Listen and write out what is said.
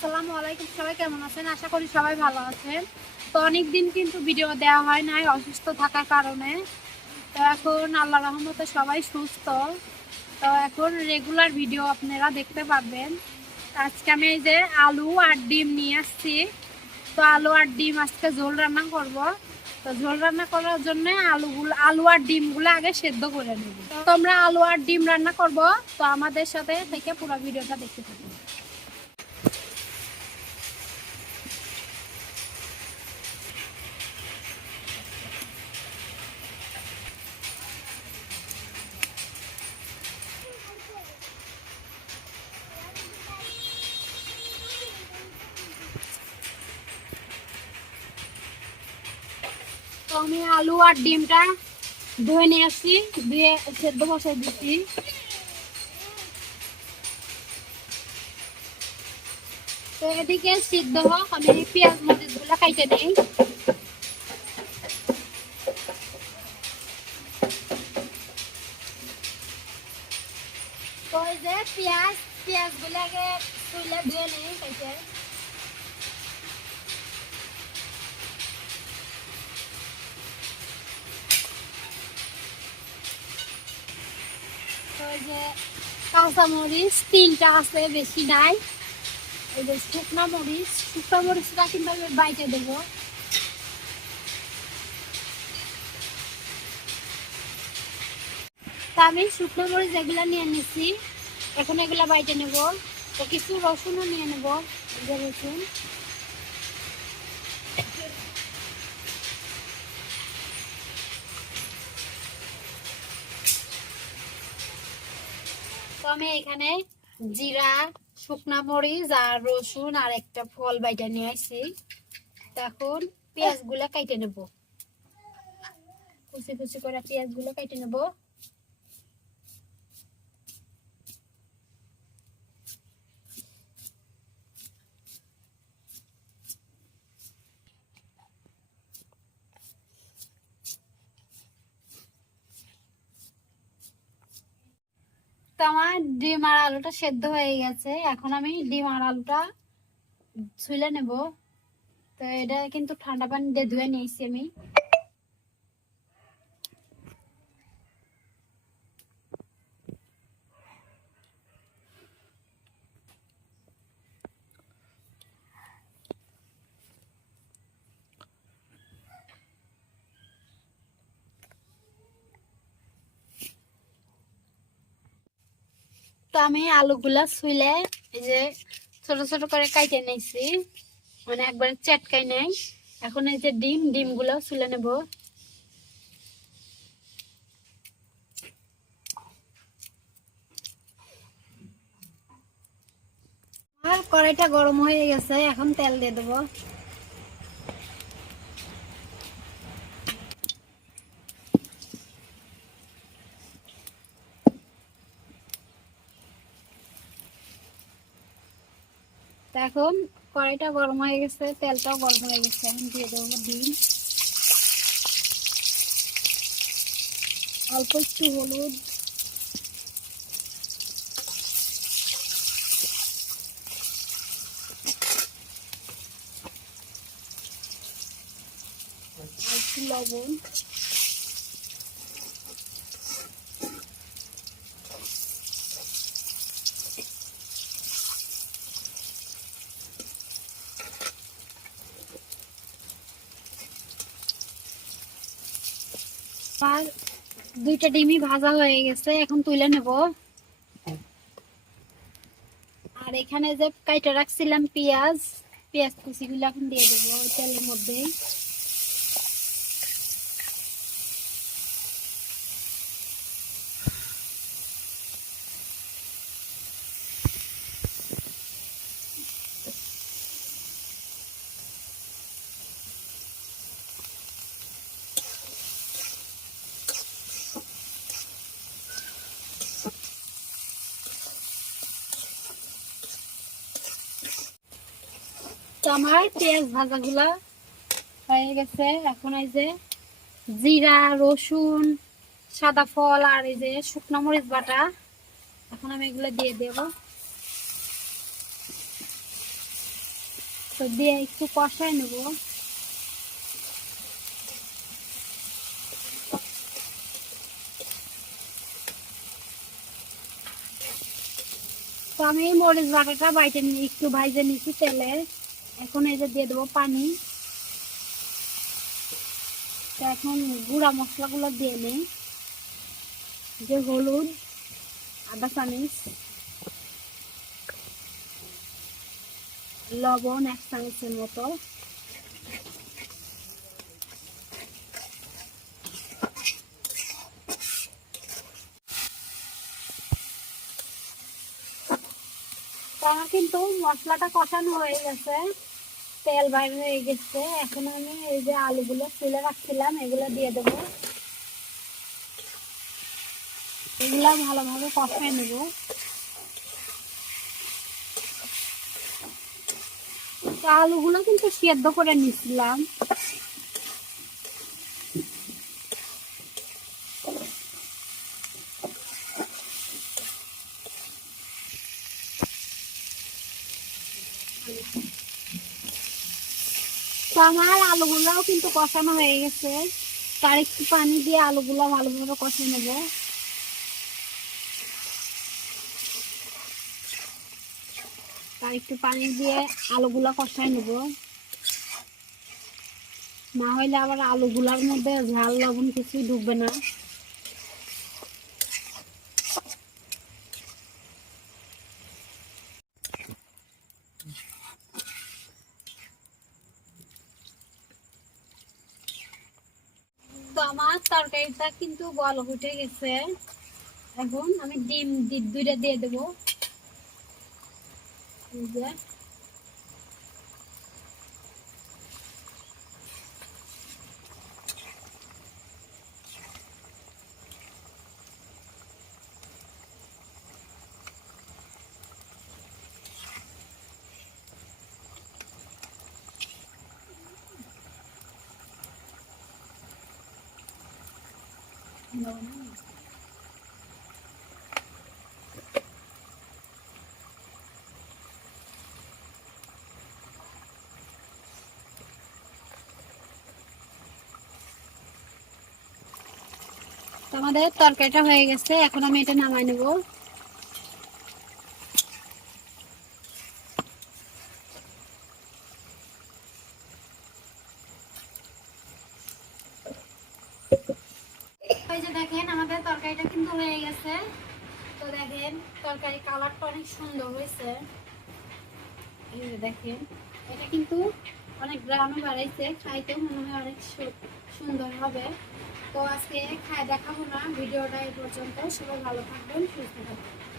আসসালামু আলাইকুম, সবাই কেমন আছেন? আশা করি সবাই ভালো আছেন। তো অনেকদিন কিন্তু ভিডিও দেওয়া হয় নাই অসুস্থ থাকার কারণে। তো এখন আল্লাহর রহমতে সবাই সুস্থ। তো এখন রেগুলার ভিডিও আপনারা দেখতে পাবেন। আজকে আমি এই যে আলু আর ডিম নিয়ে আসছি। তো আলু আর ডিম আজকে ঝোল রান্না করব। তো ঝোল রান্না করার জন্য আলু আর ডিমগুলো আগে সেদ্ধ করে নেব। তো আমরা আলু আর ডিম রান্না করব। তো আমাদের সাথে থেকে পুরো ভিডিওটা দেখতে থাকুন। তো আমি আলু আর ডিমটা ধুয়ে নিয়ে আসছি, দিয়ে সেদ্ধ বসাই দিচ্ছি। তো এদিকে সিদ্ধ হোক, আমি পেঁয়াজ মরিচ গুলা কাইটে নেই। তো এই যে পেঁয়াজ গুলা আগে তুলে ধুয়ে নেই কাইটে। তো এই যে কাঁচা মরিচ 3টা আছে, বেশি নাই। এই যে শুকনা মরিচটা কিন্তু আমি বাইটে দেবো। তা আমি শুকনো মরিচ এগুলা নিয়ে নিচ্ছি, এখন এগুলা বাইটে নেব। তো কিছু রসুনও নিয়ে নেব, যে রসুন। তো আমি এখানে জিরা, শুকনা মরিচ আর রসুন আর একটা ফল বাইটা নিয়ে আসছি। এখন পেঁয়াজ গুলা কাইটে নেব, কুচি কুচি করে পেঁয়াজ গুলো কাইটে নেব। তো আমার ডিম আর আলুটা সেদ্ধ হয়ে গেছে, এখন আমি ডিম আর আলুটা ছুলে নেব। তো এটা কিন্তু ঠান্ডা পানি দিয়ে ধুয়ে নিয়েছি আমি। তো আমি আলুগুলা ছুলে এই যে ছোট ছোট করে কাইটে নিয়েছি, মানে একবারে চটকাই নাই। এখন এই যে ডিম গুলো ছুলে নেব। আর কড়াইটা গরম হয়ে গেছে, এখন তেল দিয়ে দেবো। এখন কড়াইটা গরম হয়ে গেছে, তেলটাও গরম হয়ে গেছে, এখন দিয়ে দেবো ডিম। অল্প একটু হলুদ, একটু লবণ, আর 2টা ডিমই ভাজা হয়ে গেছে, এখন তুলে নেব। আর এখানে যে কাইটা রাখছিলাম পেঁয়াজ কুচিগুলো এখন দিয়ে দেবো ওই তেলের মধ্যে। তো আমার পেঁয়াজ ভাজাগুলা হয়ে গেছে, এখন এই যে জিরা, রসুন, সাদা ফল আর এই যে শুকনো মরিচ বাটা, এখন আমি এগুলো দিয়ে দেব। তো দিয়ে একটু কষাই নেব। তো আমি মরিচ বাটাটা বাইটে নিয়ে একটু ভাজে নিচ্ছি তেলে। এখন এই যে দিয়ে দেবো পানি। তো এখন গুঁড়া মশলাগুলো দিয়ে নিই, যে হলুদ আধা চামচ, লবণ 1 চামচের মতো, আমার কিন্তু মশলাটা কষানো হয়ে গেছে, তেল বাইরে হয়ে গেছে। এখন আমি এই যে আলুগুলো তুলে রাখছিলাম এগুলো দিয়ে দেবো। এগুলা ভালোভাবে কষাই নেব। আলুগুলো কিন্তু সেদ্ধ করে নিচ্ছিলাম। তো আমার আলুগুলাও কিন্তু কষানো হয়ে গেছে। তার একটু পানি দিয়ে আলুগুলো ভালোভাবে কষে নেব। তার একটু পানি দিয়ে আলুগুলা কষাই নেব, না হলে আবার আলুগুলার মধ্যে ঝাল লবণ কিছুই ঢুকবে না। তো আমার তরকারিটা কিন্তু বলক উঠে গেছে। এখন আমি ডিম দুইটা দিয়ে দেবো। আমাদের তরকারিটা হয়ে গেছে, এখন আমি এটা নামাই নেব। এই যে দেখেন আমাদের তরকারিটা কিন্তু হয়ে গেছে। তো দেখেন তরকারি কালারটা অনেক সুন্দর হয়েছে। এই যে দেখেন এটা কিন্তু অনেক গ্রামে বাড়াইছে, খাইতে মনে হয় অনেক সুন্দর হবে। তো আজকে খাই দেখাবো না, ভিডিওটা এই পর্যন্ত। সবাই ভালো থাকবেন, সুস্থ থাকবেন।